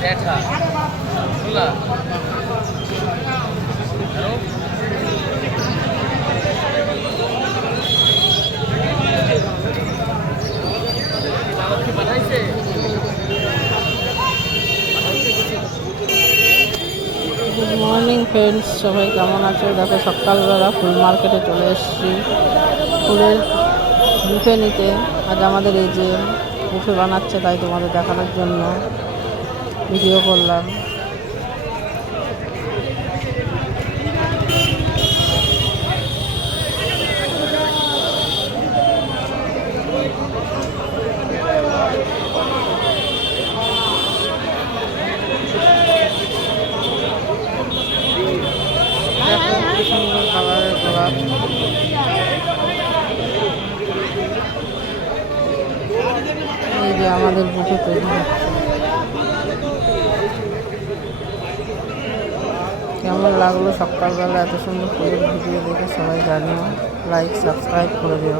জ্যাঠা খোলা পাঠাইছে গুড মর্নিং ফ্রেন্ডস, সবাই কেমন আছে? দেখো সকালবেলা ফুল মার্কেটে চলে এসেছি ফুলের বুফে নিতে। আজ আমাদের এই যে বুফে বানাচ্ছে, তাই তোমাদের দেখানোর জন্য ভিডিও করলাম। সুন্দর কালারের গোলাপ, এই যে আমাদের বুকে তৈরি হচ্ছে। কেমন লাগলো সকালবেলা এত সুন্দর ফুলের ভিডিও দেখে সবাই জানিও, লাইক সাবস্ক্রাইব করে দিও।